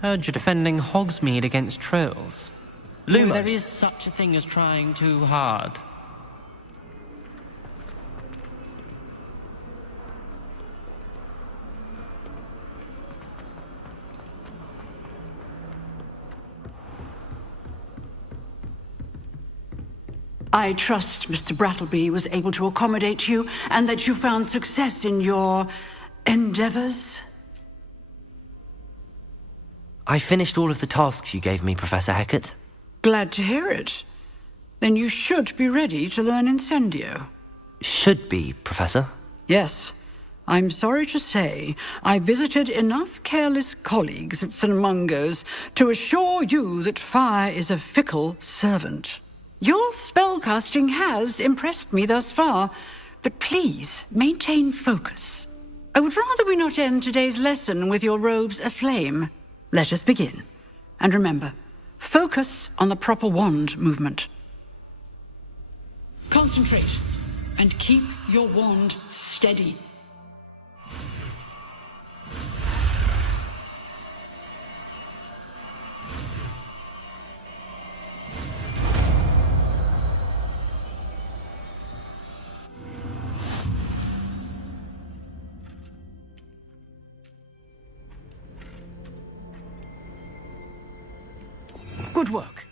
Heard you're defending Hogsmeade against trolls. Lumos. There is such a thing as trying too hard. I trust Mr. Brattleby was able to accommodate you, and that you found success in your endeavors? I finished all of the tasks you gave me, Professor Hecat. Glad to hear it. Then you should be ready to learn Incendio. Should be, Professor. Yes. I'm sorry to say, I visited enough careless colleagues at St. Mungo's to assure you that fire is a fickle servant. Your spellcasting has impressed me thus far, but please maintain focus. I would rather we not end today's lesson with your robes aflame. Let us begin. And remember, focus on the proper wand movement. Concentrate, and keep your wand steady. Good work.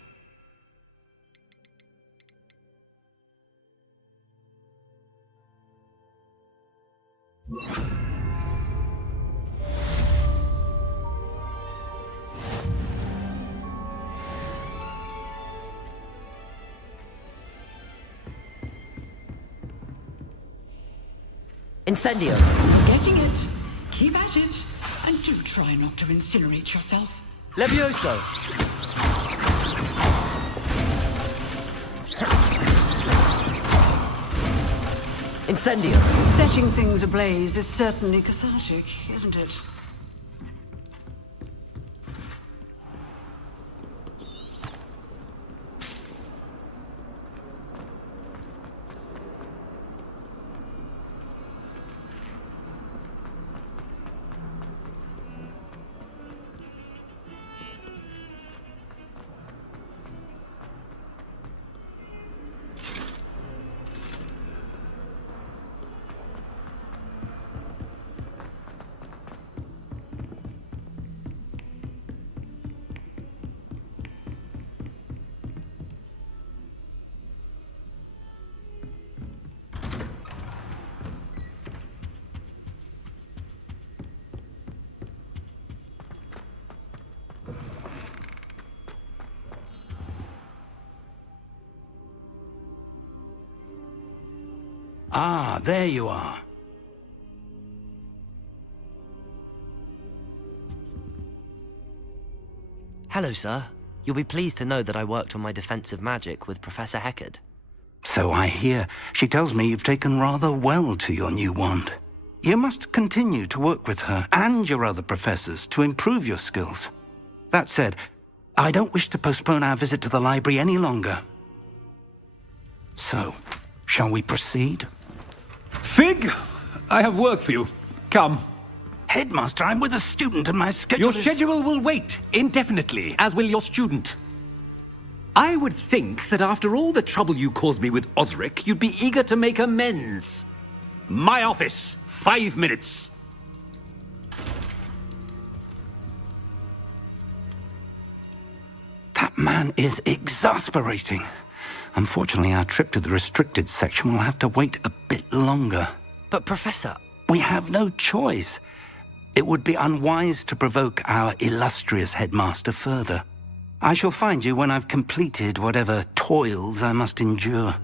Incendio. Getting it. Keep at it. And do try not to incinerate yourself. Levioso. Incendio. Setting things ablaze is certainly cathartic, isn't it? Ah, there you are. Hello, sir. You'll be pleased to know that I worked on my defensive magic with Professor Hecat. So I hear. She tells me you've taken rather well to your new wand. You must continue to work with her and your other professors to improve your skills. That said, I don't wish to postpone our visit to the library any longer. So, shall we proceed? Fig, I have work for you. Come. Headmaster, I'm with a student and my schedule Your is... schedule will wait indefinitely, as will your student. I would think that after all the trouble you caused me with Osric, you'd be eager to make amends. My office, 5 minutes. That man is exasperating. Unfortunately, our trip to the restricted section will have to wait a bit longer. But, Professor... We have no choice. It would be unwise to provoke our illustrious headmaster further. I shall find you when I've completed whatever toils I must endure.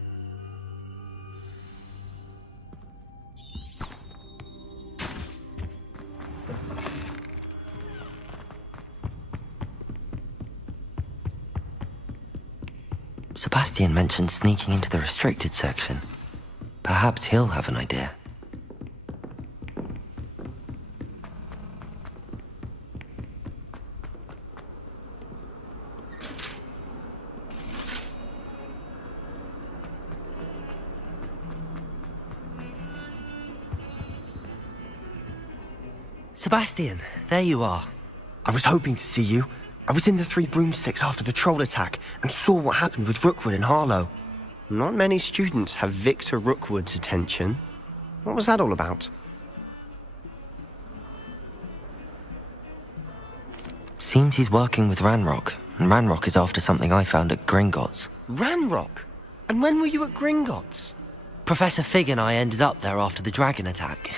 Sebastian mentioned sneaking into the restricted section. Perhaps he'll have an idea. Sebastian, there you are. I was hoping to see you. I was in the Three Broomsticks after the troll attack and saw what happened with Rookwood and Harlow. Not many students have Victor Rookwood's attention. What was that all about? Seems he's working with Ranrock, and Ranrock is after something I found at Gringotts. Ranrock? And when were you at Gringotts? Professor Fig and I ended up there after the dragon attack.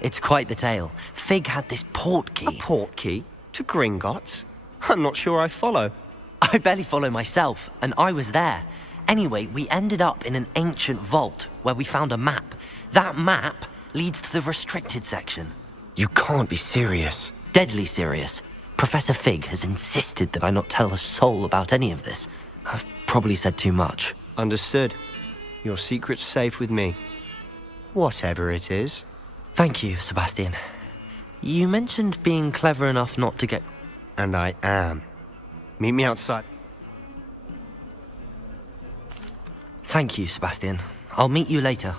It's quite the tale. Fig had this port key. A port key? To Gringotts? I'm not sure I follow. I barely follow myself, and I was there. Anyway, we ended up in an ancient vault where we found a map. That map leads to the restricted section. You can't be serious. Deadly serious. Professor Fig has insisted that I not tell a soul about any of this. I've probably said too much. Understood. Your secret's safe with me. Whatever it is. Thank you, Sebastian. You mentioned being clever enough not to get... And I am. Meet me outside. Thank you, Sebastian. I'll meet you later.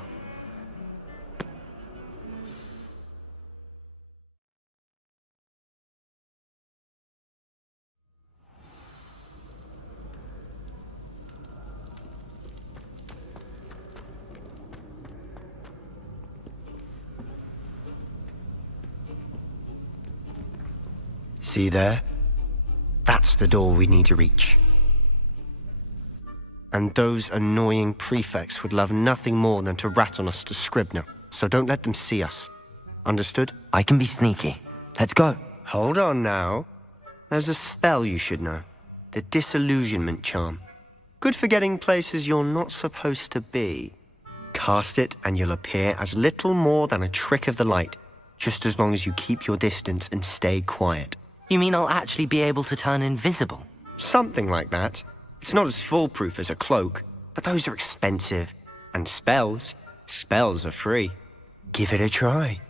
See there? That's the door we need to reach. And those annoying prefects would love nothing more than to rat on us to Scribner, so don't let them see us. Understood? I can be sneaky. Let's go. Hold on now. There's a spell you should know. The Disillusionment Charm. Good for getting places you're not supposed to be. Cast it and you'll appear as little more than a trick of the light, just as long as you keep your distance and stay quiet. You mean I'll actually be able to turn invisible? Something like that. It's not as foolproof as a cloak, but those are expensive. And spells are free. Give it a try.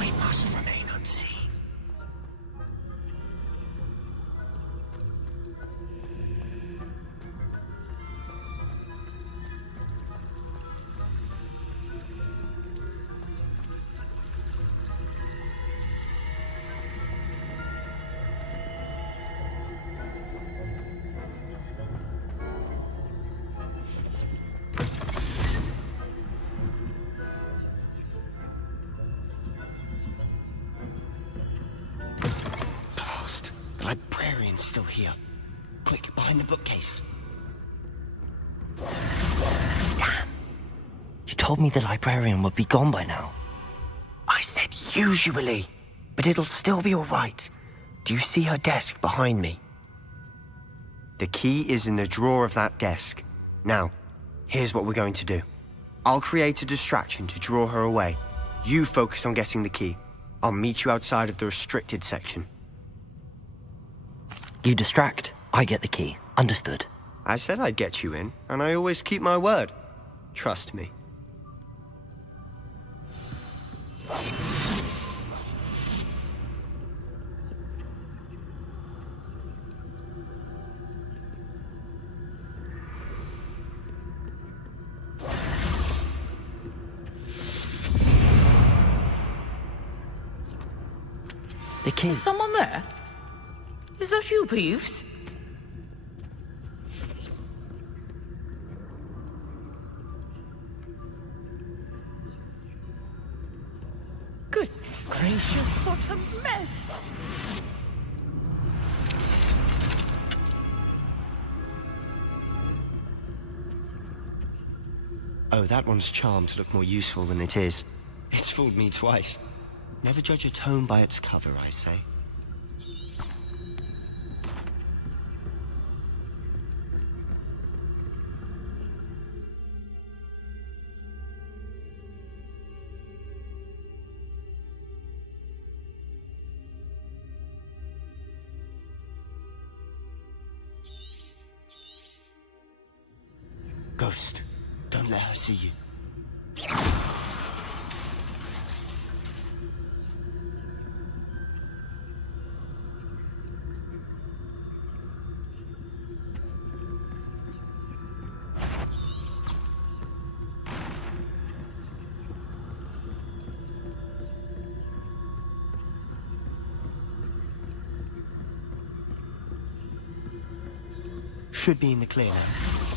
We must remain unseen. The librarian's still here. Quick, behind the bookcase. Damn. You told me the librarian would be gone by now. I said usually, but it'll still be all right. Do you see her desk behind me? The key is in the drawer of that desk. Now, here's what we're going to do. I'll create a distraction to draw her away. You focus on getting the key. I'll meet you outside of the restricted section. You distract, I get the key. Understood. I said I'd get you in, and I always keep my word. Trust me. The key. Is someone there? Is that you, Peeves? Goodness gracious, what a mess! Oh, that one's charmed to look more useful than it is. It's fooled me twice. Never judge a tome by its cover, I say. Ghost, don't let her see you. Should be in the clear now.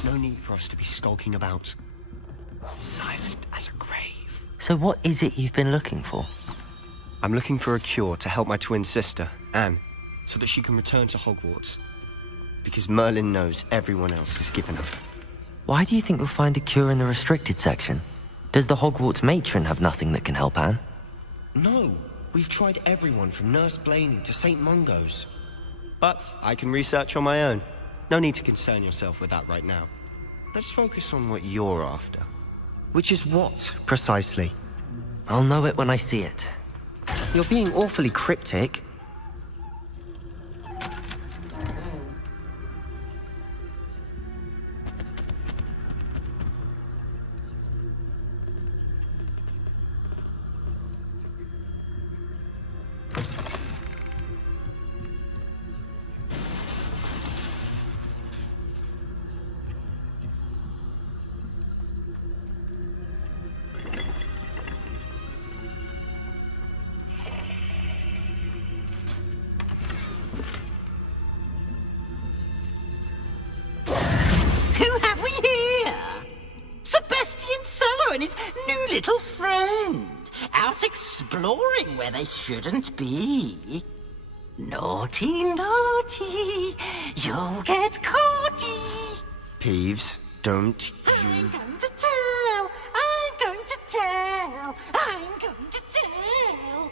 No need for us to be skulking about. Silent as a grave. So what is it you've been looking for? I'm looking for a cure to help my twin sister, Anne, so that she can return to Hogwarts. Because Merlin knows everyone else has given up. Why do you think you'll find a cure in the restricted section? Does the Hogwarts matron have nothing that can help Anne? No, we've tried everyone from Nurse Blaney to St. Mungo's. But I can research on my own. No need to concern yourself with that right now. Let's focus on what you're after. Which is what, precisely? I'll know it when I see it. You're being awfully cryptic. Who have we here? Sebastian Cello and his new little friend. Out exploring where they shouldn't be. Naughty, naughty. You'll get caughty. Peeves, don't I'm you... going to tell. I'm going to tell. I'm going to tell.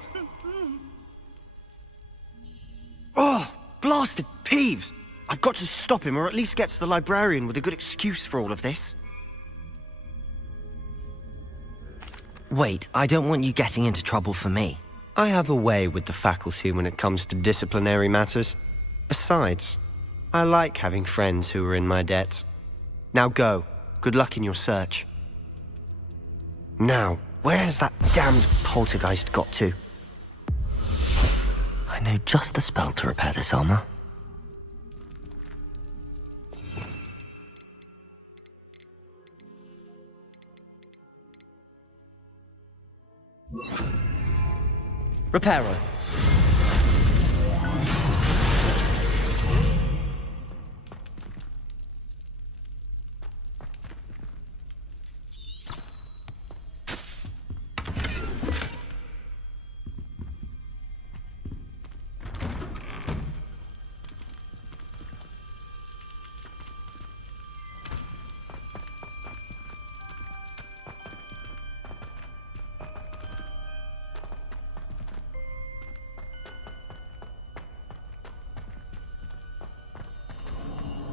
Oh, blasted Peeves! I've got to stop him, or at least get to the librarian with a good excuse for all of this. Wait, I don't want you getting into trouble for me. I have a way with the faculty when it comes to disciplinary matters. Besides, I like having friends who are in my debt. Now go. Good luck in your search. Now, where has that damned poltergeist got to? I know just the spell to repair this armor. Reparo.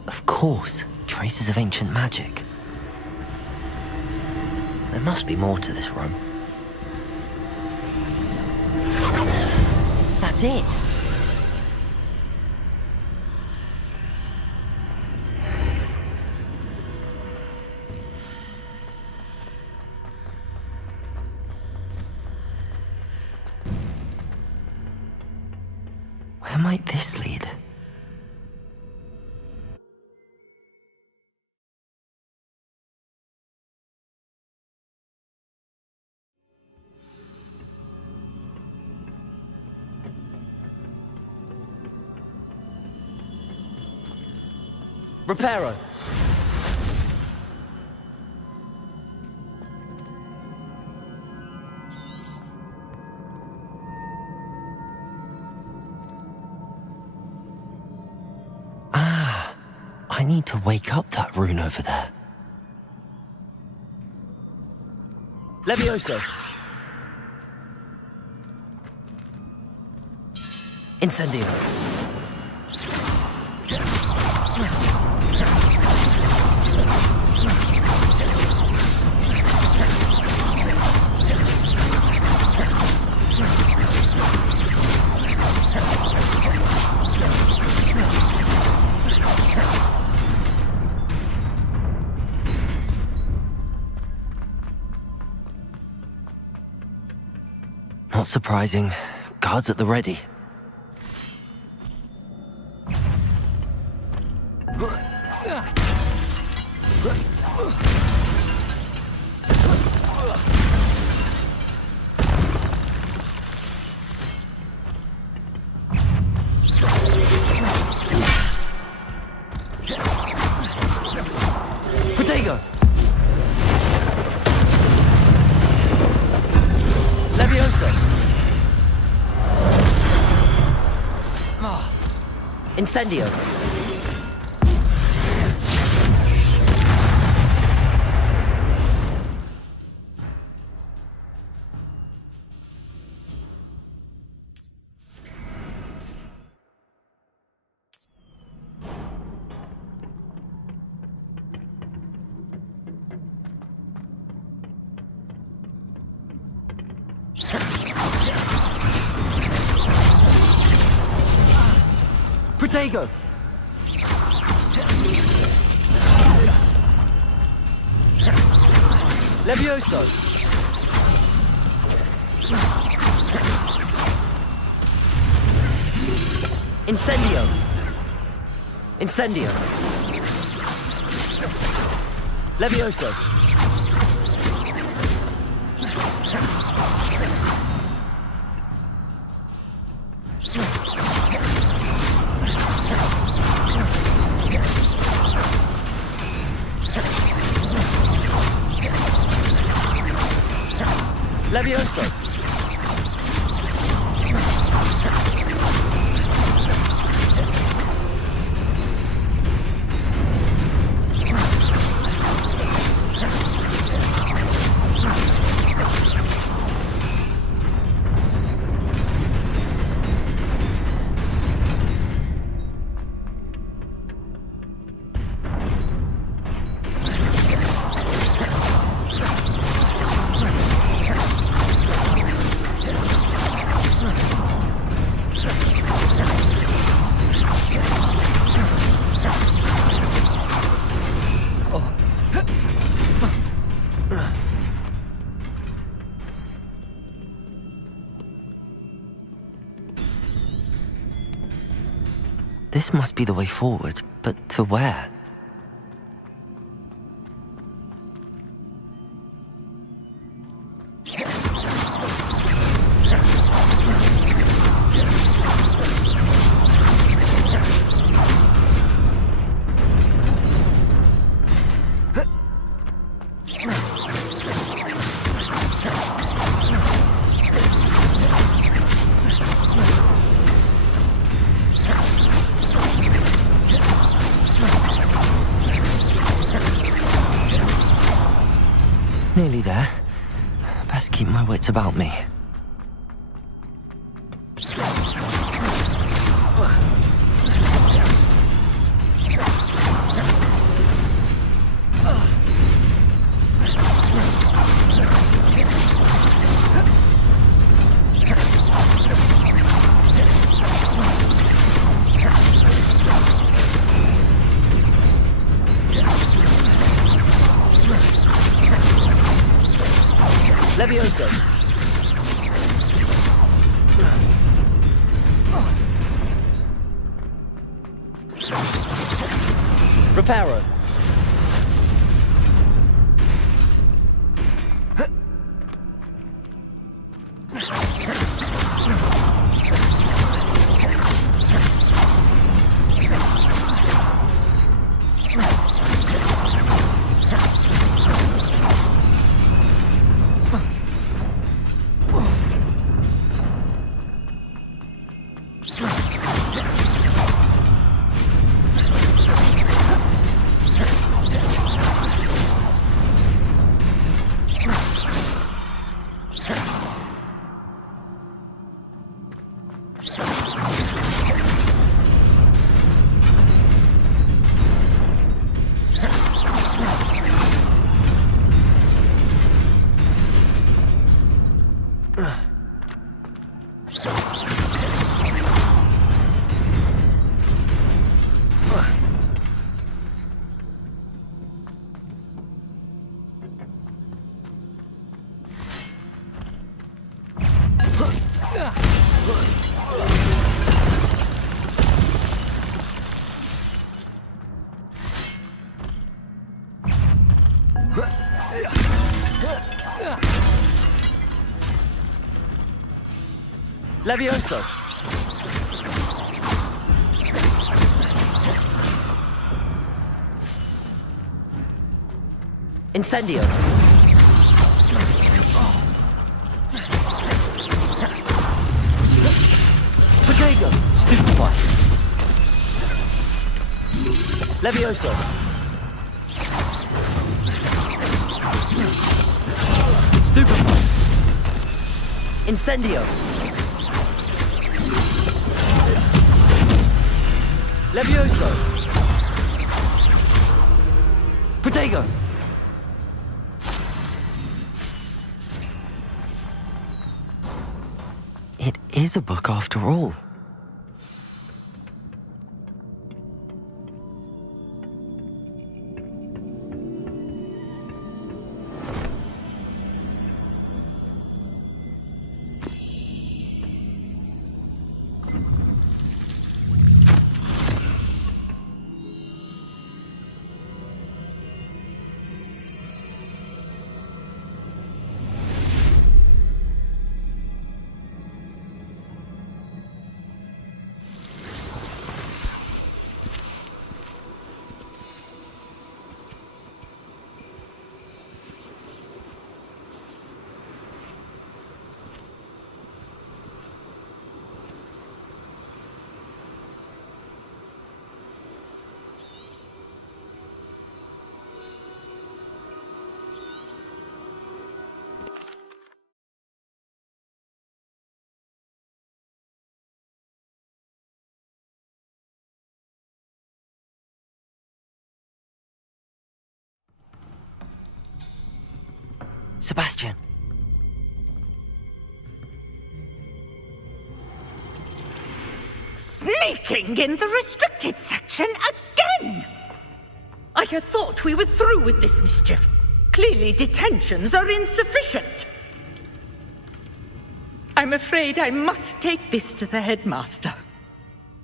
Of course, traces of ancient magic. There must be more to this room. That's it! Where might this lead? Reparo. I need to wake up that rune over there. Levioso. Incendio. Not surprising. Guards at the ready. Protego! Levioso! Incendio! Protego! Levioso! Incendio! Incendio! Levioso! Levioso! This must be the way forward, but to where? Nearly there. Best keep my wits about me. Levioso! Reparo! Levioso! Incendio! Protego! Stupefy! Levioso! Stupefy! Incendio! Levioso! Protego! It is a book after all. Sebastian. Sneaking in the restricted section again! I had thought we were through with this mischief. Clearly detentions are insufficient. I'm afraid I must take this to the headmaster.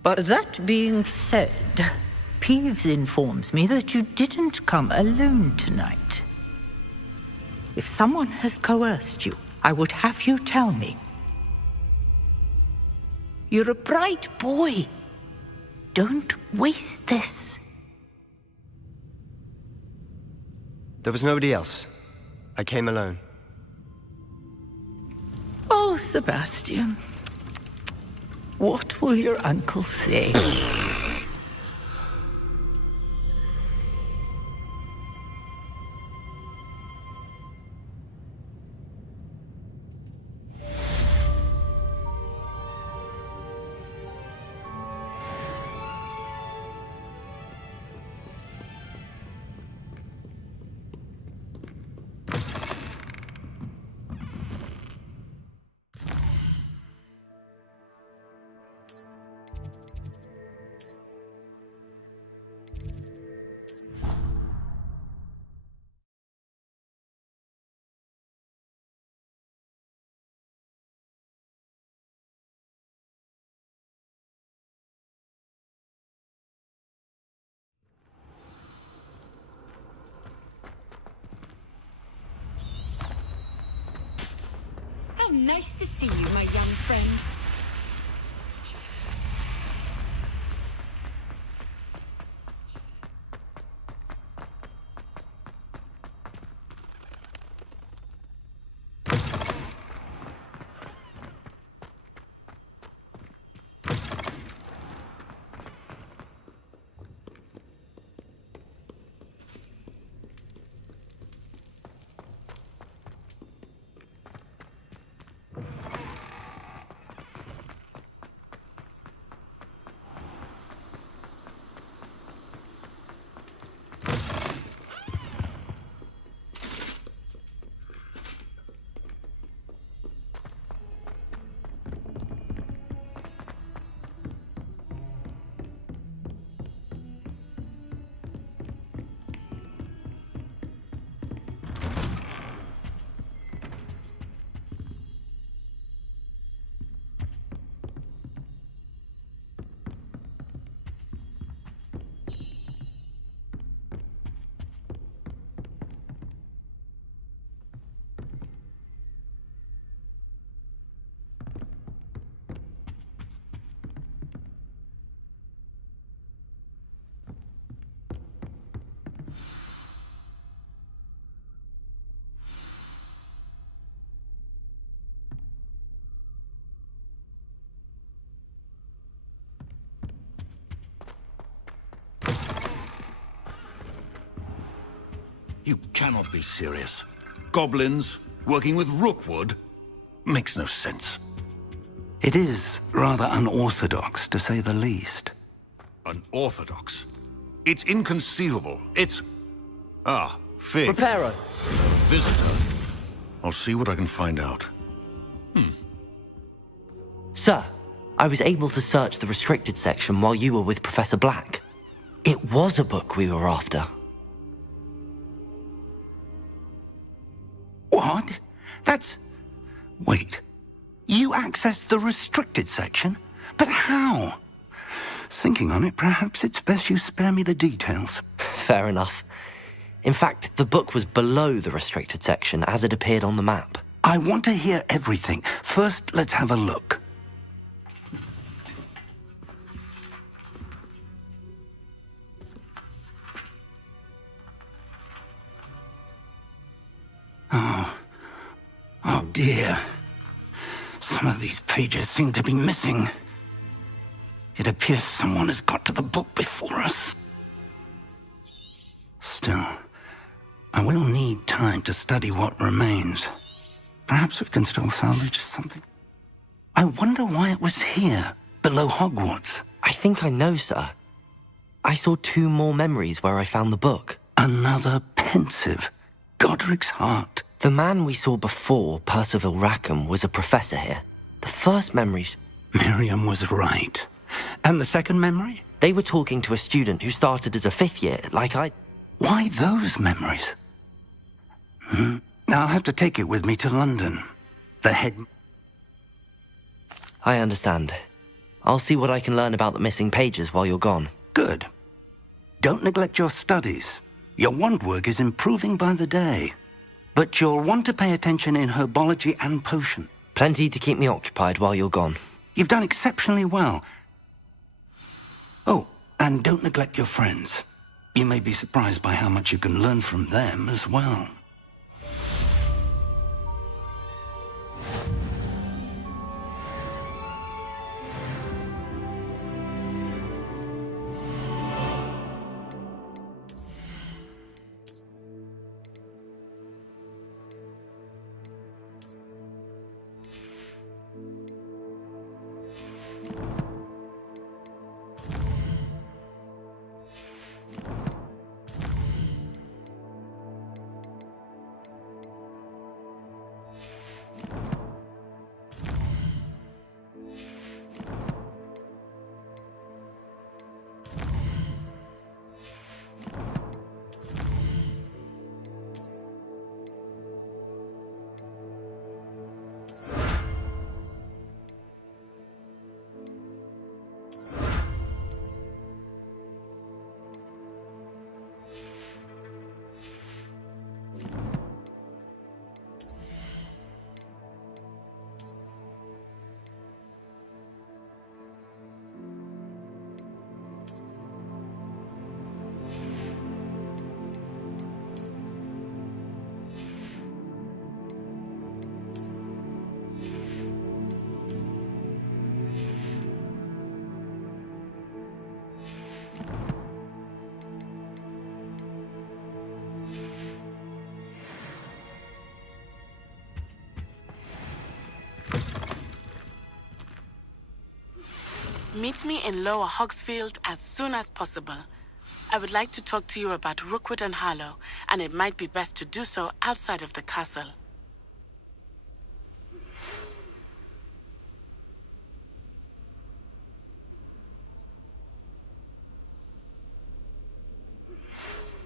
But that being said, Peeves informs me that you didn't come alone tonight. If someone has coerced you, I would have you tell me. You're a bright boy. Don't waste this. There was nobody else. I came alone. Oh, Sebastian. What will your uncle say? How nice to see you, my young friend. You cannot be serious. Goblins working with Rookwood? Makes no sense. It is rather unorthodox, to say the least. Unorthodox? It's inconceivable. It's... Ah, Fig. Reparo. Visitor. I'll see what I can find out. Sir, I was able to search the restricted section while you were with Professor Black. It was a book we were after. What? That's... Wait. You accessed the restricted section? But how? Thinking on it, perhaps it's best you spare me the details. Fair enough. In fact, the book was below the restricted section as it appeared on the map. I want to hear everything. First, let's have a look. Oh dear. Some of these pages seem to be missing. It appears someone has got to the book before us. Still, I will need time to study what remains. Perhaps we can still salvage something. I wonder why it was here, below Hogwarts. I think I know, sir. I saw 2 more memories where I found the book. Another pensive. Godric's heart. The man we saw before, Percival Rackham, was a professor here. The first memories... Miriam was right. And the second memory? They were talking to a student who started as a 5th year, like I... Why those memories? I'll have to take it with me to London. The head... I understand. I'll see what I can learn about the missing pages while you're gone. Good. Don't neglect your studies. Your wand work is improving by the day. But you'll want to pay attention in herbology and potion. Plenty to keep me occupied while you're gone. You've done exceptionally well. Oh, and don't neglect your friends. You may be surprised by how much you can learn from them as well. Meet me in Lower Hogsfield as soon as possible. I would like to talk to you about Rookwood and Harlow, and it might be best to do so outside of the castle.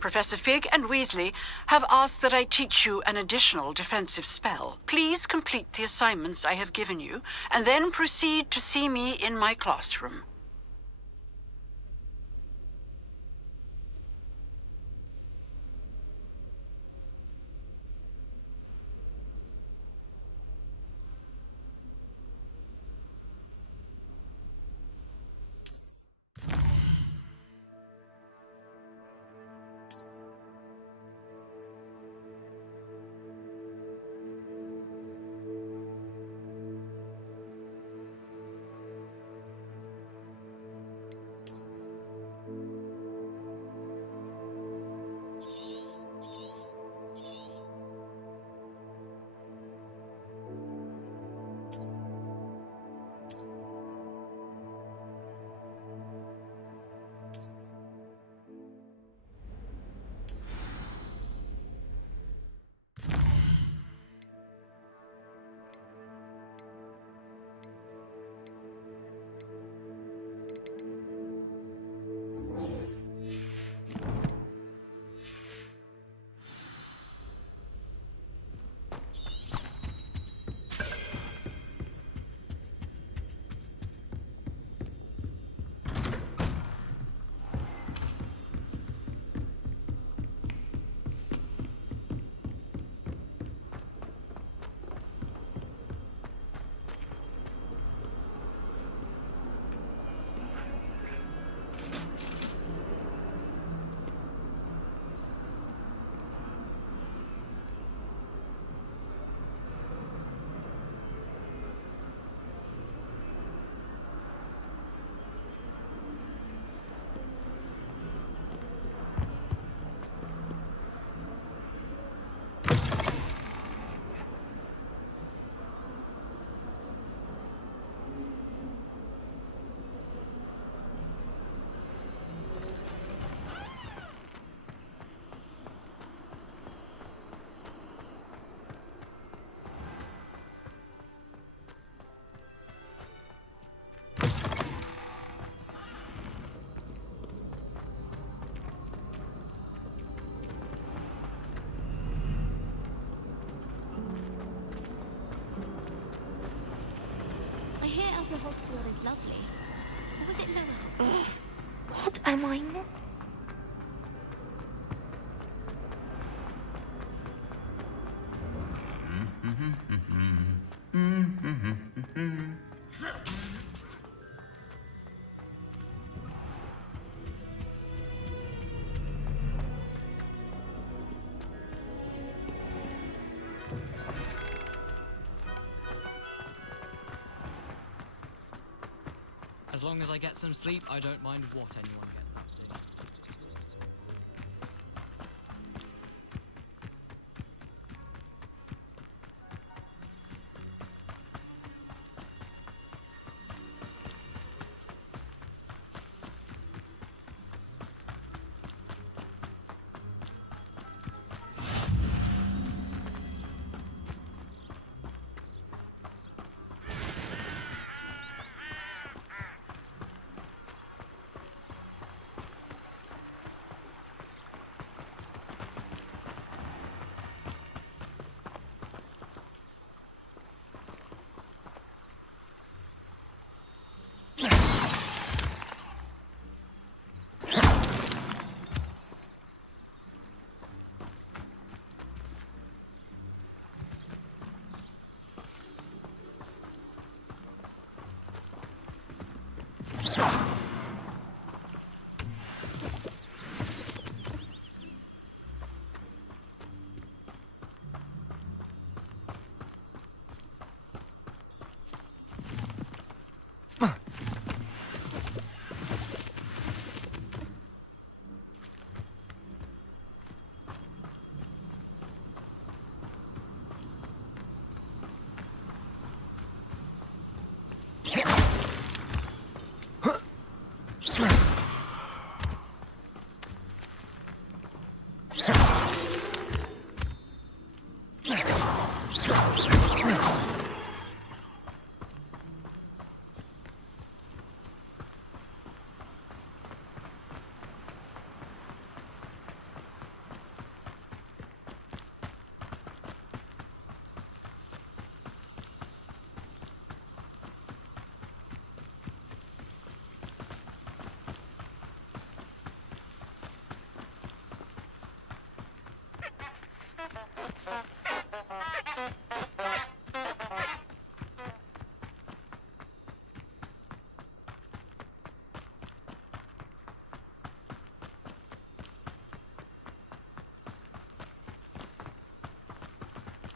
Professor Fig and Weasley have asked that I teach you an additional defensive spell. Please complete the assignments I have given you, and then proceed to see me in my classroom. like your Hogwarts is lovely. Or was it Lower? What am I not? As long as I get some sleep, I don't mind what anyone gets up to.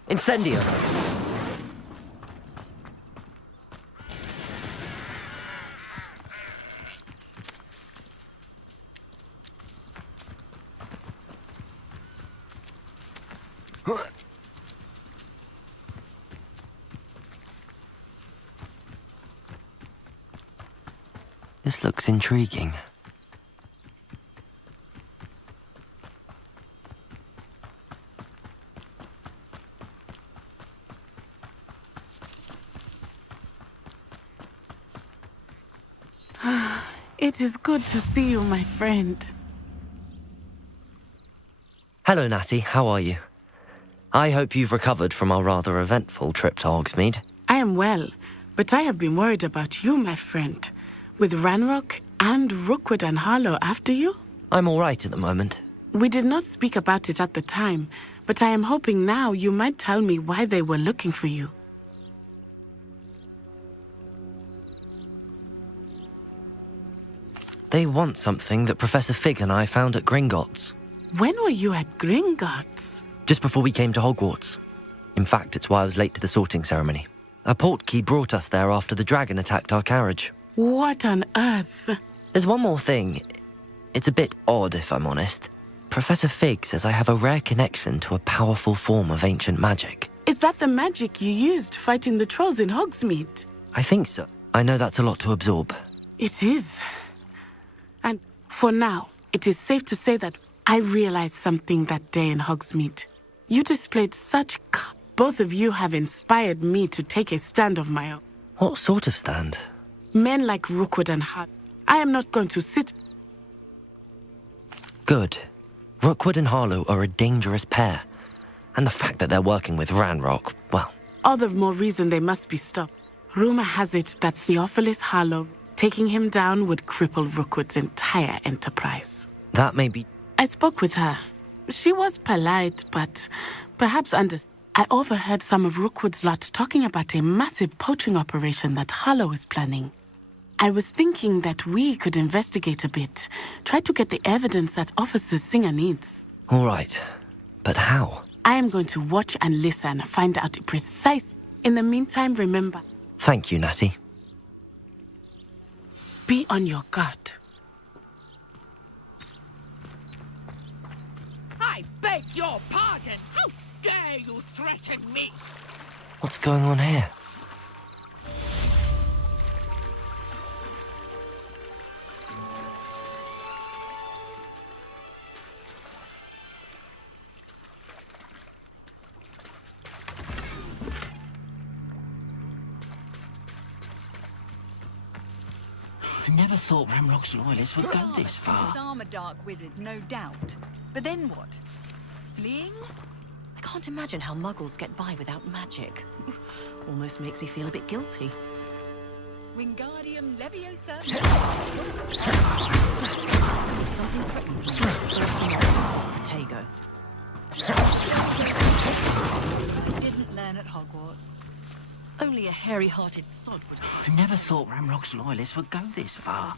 Incendio! This looks intriguing. It is good to see you, my friend. Hello, Natty. How are you? I hope you've recovered from our rather eventful trip to Hogsmeade. I am well, but I have been worried about you, my friend. With Ranrock and Rookwood and Harlow after you? I'm all right at the moment. We did not speak about it at the time, but I am hoping now you might tell me why they were looking for you. They want something that Professor Fig and I found at Gringotts. When were you at Gringotts? Just before we came to Hogwarts. In fact, it's why I was late to the sorting ceremony. A portkey brought us there after the dragon attacked our carriage. What on earth? There's one more thing. It's a bit odd, if I'm honest. Professor Fig says I have a rare connection to a powerful form of ancient magic. Is that the magic you used fighting the trolls in Hogsmeade? I think so. I know that's a lot to absorb. It is. And for now, it is safe to say that I realized something that day in Hogsmeade. You displayed such both of you have inspired me to take a stand of my own. What sort of stand? Men like Rookwood and Hart. I am not going to sit. Good. Rookwood and Harlow are a dangerous pair. And the fact that they're working with Ranrock, well... All the more reason they must be stopped. Rumor has it that Theophilus Harlow taking him down would cripple Rookwood's entire enterprise. That may be... I spoke with her. She was polite, but perhaps I overheard some of Rookwood's lot talking about a massive poaching operation that Harlow is planning. I was thinking that we could investigate a bit, try to get the evidence that Officer Singer needs. All right, but how? I am going to watch and listen, find out the precise... In the meantime, remember... Thank you, Natty. Be on your guard. I beg your pardon! How dare you threaten me? What's going on here? I never thought Ramrock's loyalists would go this His far. armor dark wizard, no doubt. But then what? Fleeing? I can't imagine how muggles get by without magic. Almost makes me feel a bit guilty. Wingardium Leviosa. Something threatens me. First thing I noticed is Protego. I didn't learn at Hogwarts. Only a hairy-hearted sod would... I never thought Ramrock's loyalists would go this far.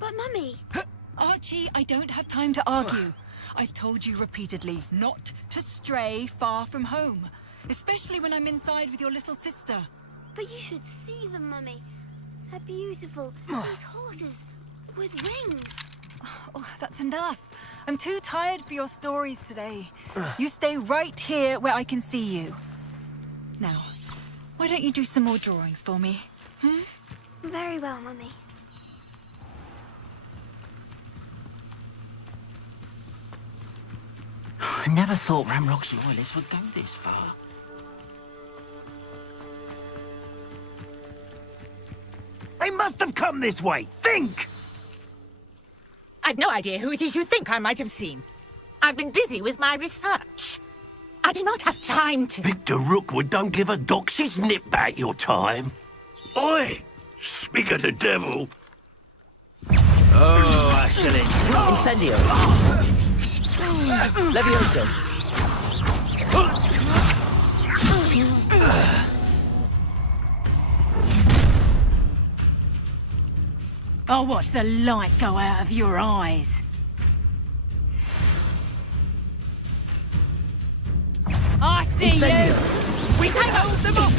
But Mummy... Archie, I don't have time to argue. I've told you repeatedly not to stray far from home. Especially when I'm inside with your little sister. But you should see them, Mummy. They're beautiful. These horses with wings. Oh, that's enough. I'm too tired for your stories today. You stay right here where I can see you. Now, why don't you do some more drawings for me? Very well, Mummy. I never thought Ramrock's loyalists would go this far. They must have come this way. Think! I've no idea who it is you think I might have seen. I've been busy with my research. I do not have time to... Victor Rookwood don't give a doxy's nip back your time. Oi! Speak of the devil. Oh, Ashley. Incendio. Levioso. I'll watch the light go out of your eyes. I see Incendio. you! We take hold of them up!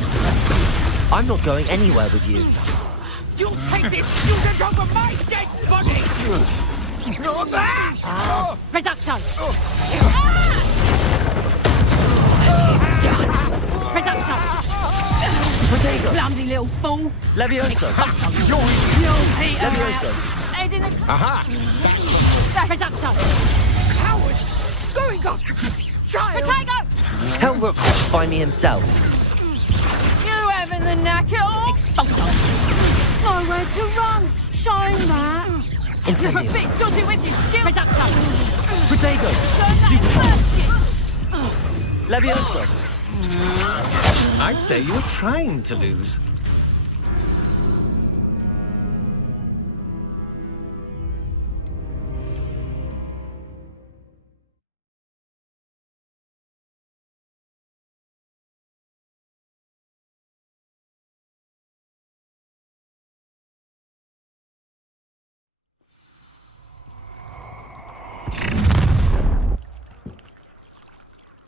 I'm not going anywhere with you. You'll take this student over my dead body! Not that! Reducto! Reducto! Protego. Clumsy little fool! Levioso. You'll Peter Levioso. Head in the... Aha! Reducto! Coward! Going after child! Protego! Tell Rookwood to find me himself. You having the knack at all? Expulso! Nowhere to run! Shine that! You're a Incendio. bit dodgy with your skill! Reducto! Protego. Learn that first! Levioso. I'd say you were trying to lose.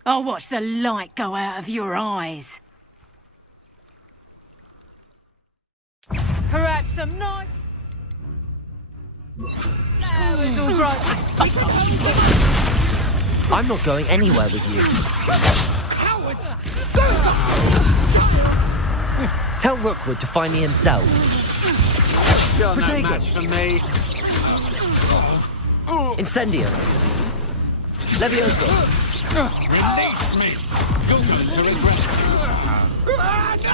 I'll watch the light go out of your eyes. Perhaps some knife. That was all right. I'm not going anywhere with you. Cowards! Tell Rookwood to find me himself. You're no Protego. match for me. Incendio. Levioso. Release me! You're going to regret it. No!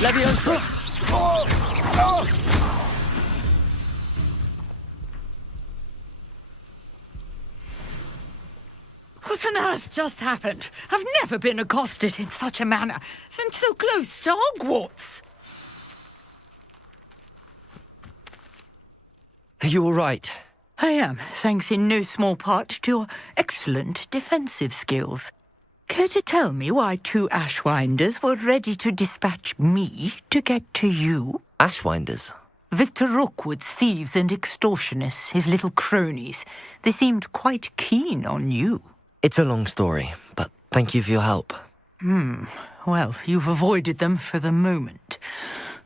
Leviosa! What on earth just happened? I've never been accosted in such a manner, and so close to Hogwarts. Are you all right? I am, thanks in no small part to your excellent defensive skills. Care to tell me why 2 Ashwinders were ready to dispatch me to get to you? Ashwinders? Victor Rookwood's thieves and extortionists, his little cronies. They seemed quite keen on you. It's a long story, but thank you for your help. Well, you've avoided them for the moment.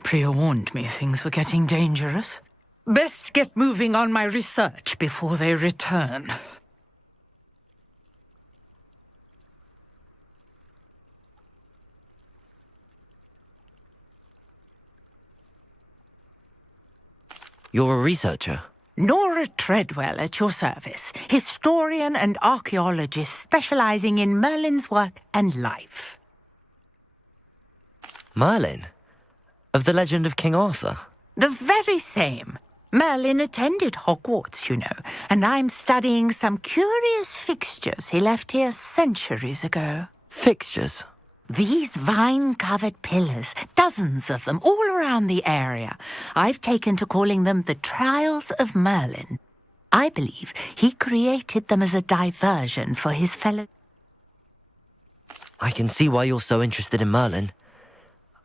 Priya warned me things were getting dangerous. Best get moving on my research before they return. You're a researcher? Nora Treadwell at your service, historian and archaeologist specializing in Merlin's work and life. Merlin? Of the legend of King Arthur? The very same. Merlin attended Hogwarts, you know, and I'm studying some curious fixtures he left here centuries ago. Fixtures? These vine-covered pillars, dozens of them, all around the area. I've taken to calling them the Trials of Merlin. I believe he created them as a diversion for his fellow... I can see why you're so interested in Merlin.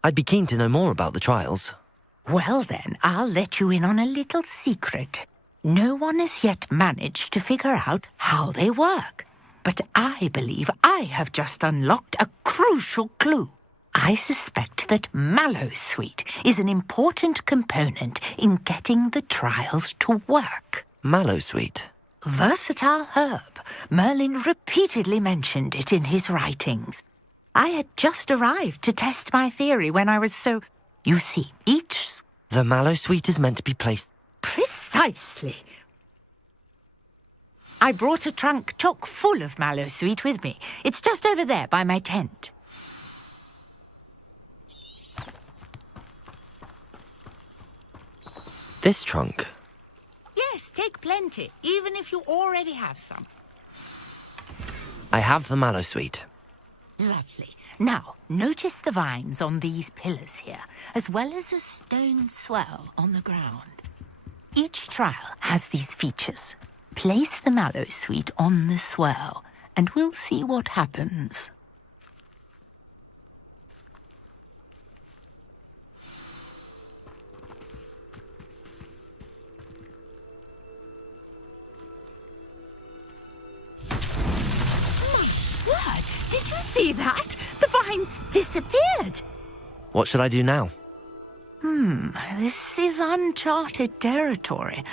I'd be keen to know more about the trials. Well then, I'll let you in on a little secret. No one has yet managed to figure out how they work. But I believe I have just unlocked a crucial clue. I suspect that Mallowsweet is an important component in getting the trials to work. Mallowsweet? Versatile herb. Merlin repeatedly mentioned it in his writings. I had just arrived to test my theory when I was so... You see, each... The Mallowsweet is meant to be placed... Precisely. I brought a trunk chock full of Mallowsweet with me. It's just over there by my tent. This trunk? Yes, take plenty, even if you already have some. I have the Mallowsweet. Lovely. Now, notice the vines on these pillars here, as well as a stone swell on the ground. Each trial has these features. Place the Mallowsweet on the swell, and we'll see what happens. My word! Did you see that? The vines disappeared! What should I do now? This is uncharted territory.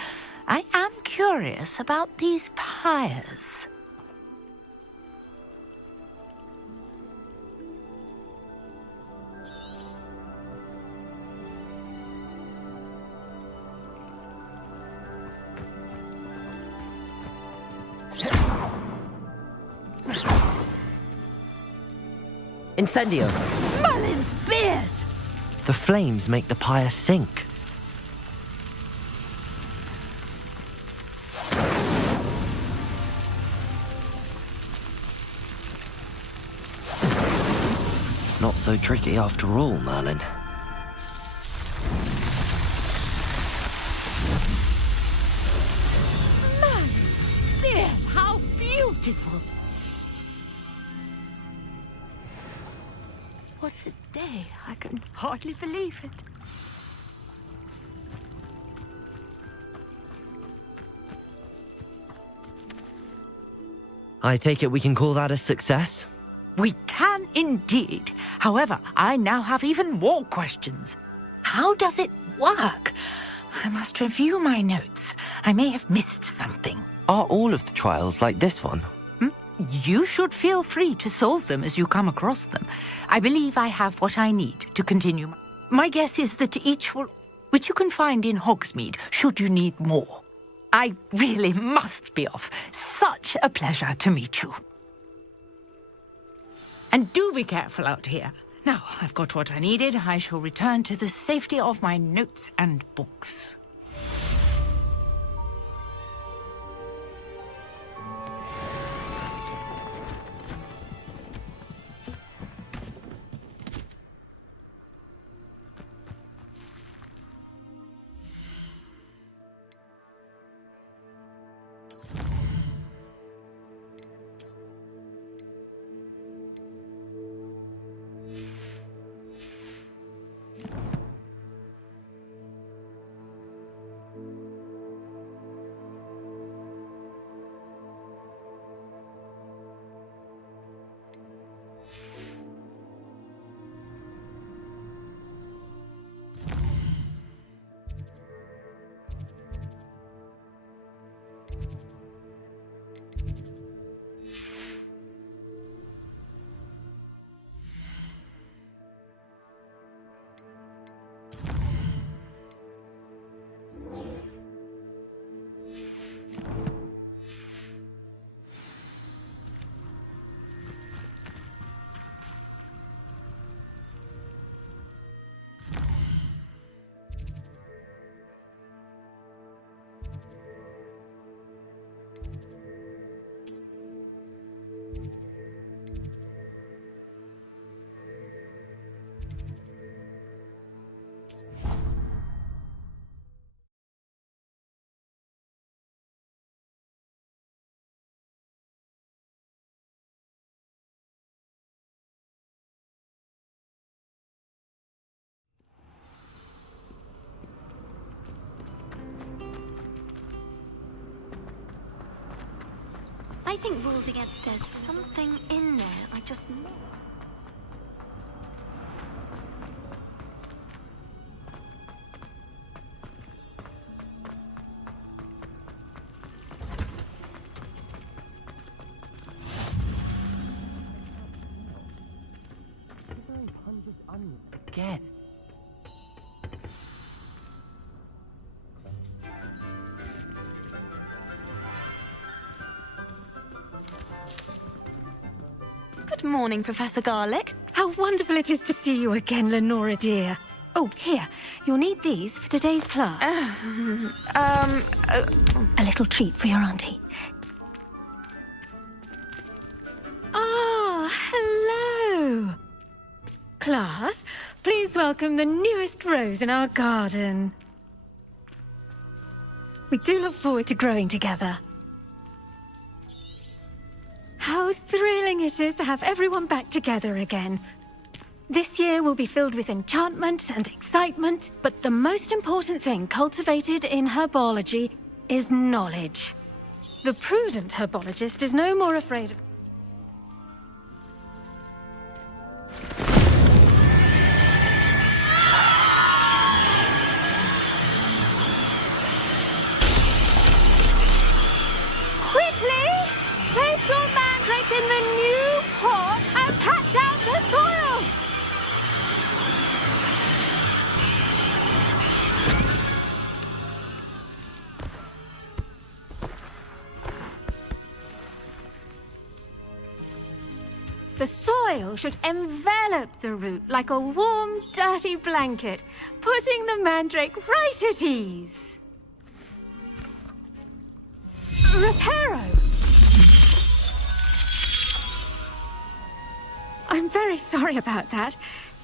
I am curious about these pyres. Incendio! Merlin's beard! The flames make the pyre sink. Not so tricky after all, Merlin. Merlin's beard! How beautiful! What a day. I can hardly believe it. I take it we can call that a success? We can indeed. However, I now have even more questions. How does it work? I must review my notes. I may have missed something. Are all of the trials like this one? You should feel free to solve them as you come across them. I believe I have what I need to continue. My guess is that each will... which you can find in Hogsmeade, should you need more. I really must be off. Such a pleasure to meet you. And do be careful out here. Now I've got what I needed, I shall return to the safety of my notes and books. I think rules against There's something in there. I just... Again. Good morning, Professor Garlick. How wonderful it is to see you again, Lenora dear. Oh, here. You'll need these for today's class. A little treat for your auntie. Ah, hello. Class, please welcome the newest rose in our garden. We do look forward to growing together. How thrilling it is to have everyone back together again. This year will be filled with enchantment and excitement, but the most important thing cultivated in herbology is knowledge. The prudent herbologist is no more afraid of... Quickly! Place your mandrake in the new pot and pat down the soil! The soil should envelop the root like a warm, dirty blanket, putting the mandrake right at ease. Reparo! I'm very sorry about that.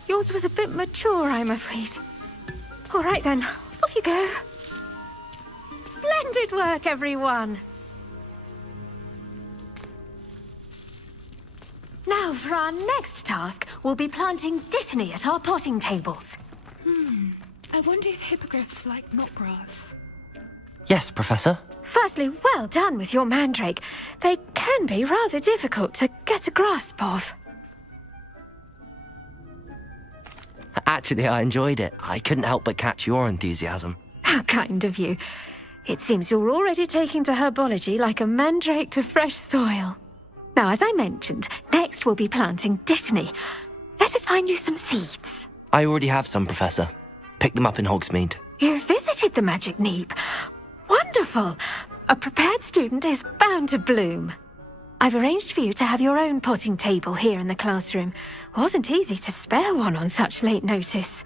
Yours was a bit mature, I'm afraid. All right then, off you go. Splendid work, everyone. Now, for our next task, we'll be planting dittany at our potting tables. I wonder if hippogriffs like knotgrass. Yes, Professor. Firstly, well done with your mandrake. They can be rather difficult to get a grasp of. Actually, I enjoyed it. I couldn't help but catch your enthusiasm. How kind of you. It seems you're already taking to herbology like a mandrake to fresh soil. Now, as I mentioned, next we'll be planting dittany. Let us find you some seeds. I already have some, Professor. Picked them up in Hogsmeade. You visited the Magic Neep. Wonderful. A prepared student is bound to bloom. I've arranged for you to have your own potting table here in the classroom. Wasn't easy to spare one on such late notice.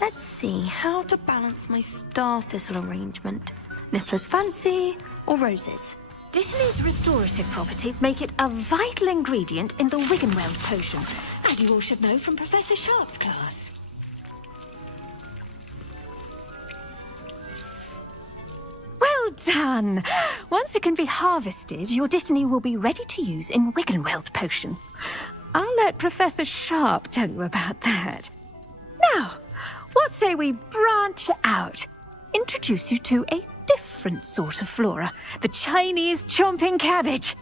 Let's see how to balance my star thistle arrangement. Niffler's fancy or roses? Dittany's restorative properties make it a vital ingredient in the Wiggenweld potion, as you all should know from Professor Sharp's class. Well done! Once it can be harvested, your Dittany will be ready to use in Wiggenweld potion. I'll let Professor Sharp tell you about that. Now, what say we branch out? Introduce you to a different sort of flora, the Chinese chomping cabbage.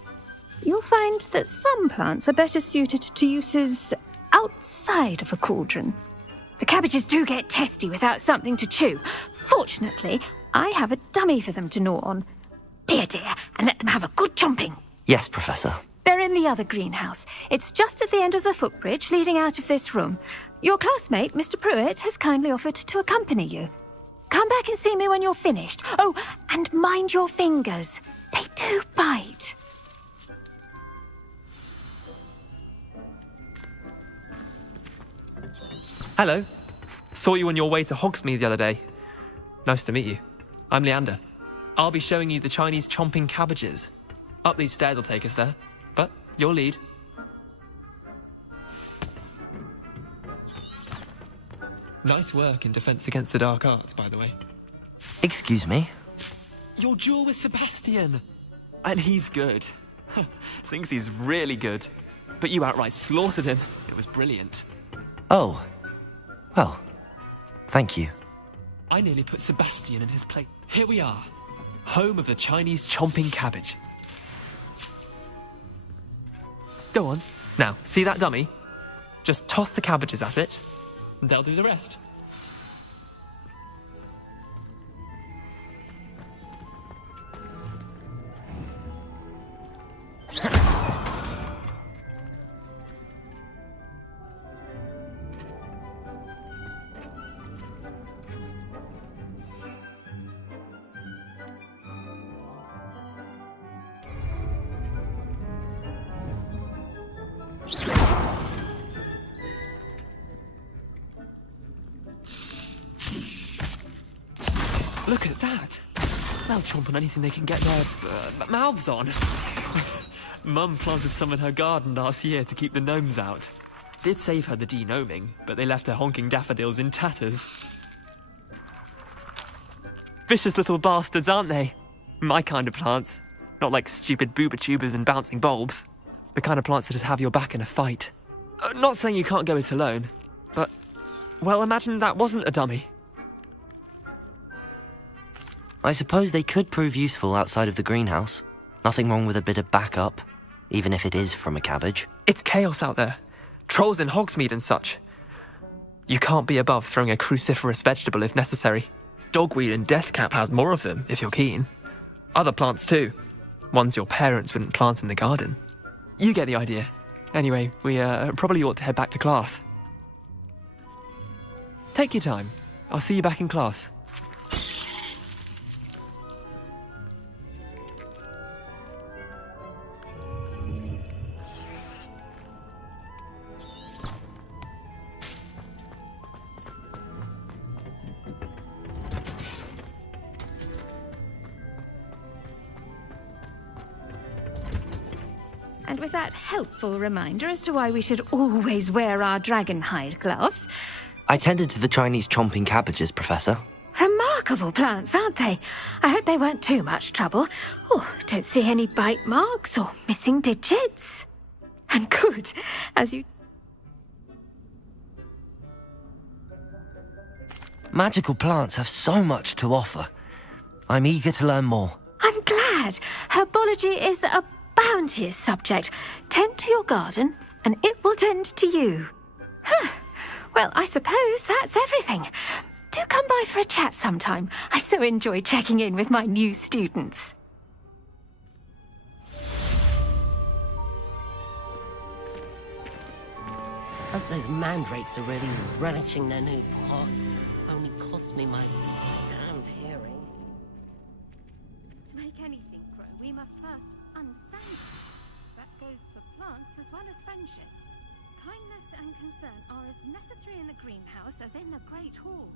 You'll find that some plants are better suited to uses outside of a cauldron. The cabbages do get testy without something to chew. Fortunately, I have a dummy for them to gnaw on. Be a dear and let them have a good chomping. Yes, Professor. They're in the other greenhouse. It's just at the end of the footbridge leading out of this room. Your classmate, Mr. Pruitt, has kindly offered to accompany you. Come back and see me when you're finished. Oh, and mind your fingers. They do bite. Hello. Saw you on your way to Hogsmeade the other day. Nice to meet you. I'm Leander. I'll be showing you the Chinese chomping cabbages. Up these stairs will take us there, but your lead. Nice work in Defense Against the Dark Arts, by the way. Excuse me? Your duel with Sebastian! And he's good. Thinks he's really good. But you outright slaughtered him. It was brilliant. Oh. Well, thank you. I nearly put Sebastian in his place. Here we are. Home of the Chinese chomping cabbage. Go on. Now, see that dummy? Just toss the cabbages at it. They'll do the rest. Look at that! They'll chomp on anything they can get their mouths on. Mum planted some in her garden last year to keep the gnomes out. Did save her the denoming, but they left her honking daffodils in tatters. Vicious little bastards, aren't they? My kind of plants. Not like stupid booba tubers and bouncing bulbs. The kind of plants that'd have your back in a fight. Not saying you can't go it alone, but... well, imagine that wasn't a dummy. I suppose they could prove useful outside of the greenhouse. Nothing wrong with a bit of backup, even if it is from a cabbage. It's chaos out there. Trolls in Hogsmeade and such. You can't be above throwing a cruciferous vegetable if necessary. Dogweed and deathcap has more of them, if you're keen. Other plants too. Ones your parents wouldn't plant in the garden. You get the idea. Anyway, we probably ought to head back to class. Take your time. I'll see you back in class. And with that helpful reminder as to why we should always wear our dragon hide gloves. I tended to the Chinese chomping cabbages, Professor. Remarkable plants, aren't they? I hope they weren't too much trouble. Oh, don't see any bite marks or missing digits. And good, as you... Magical plants have so much to offer. I'm eager to learn more. I'm glad. Herbology is a bounteous subject. Tend to your garden, and it will tend to you. Well, I suppose that's everything. Do come by for a chat sometime. I so enjoy checking in with my new students. Hope those mandrakes are really relishing their new pots. Only cost me my damned hearing. To make make anything grow, we must first understand it. That goes for plants as well as friendships. Kindness and concern are as necessary in the greenhouse as in the Great Hall.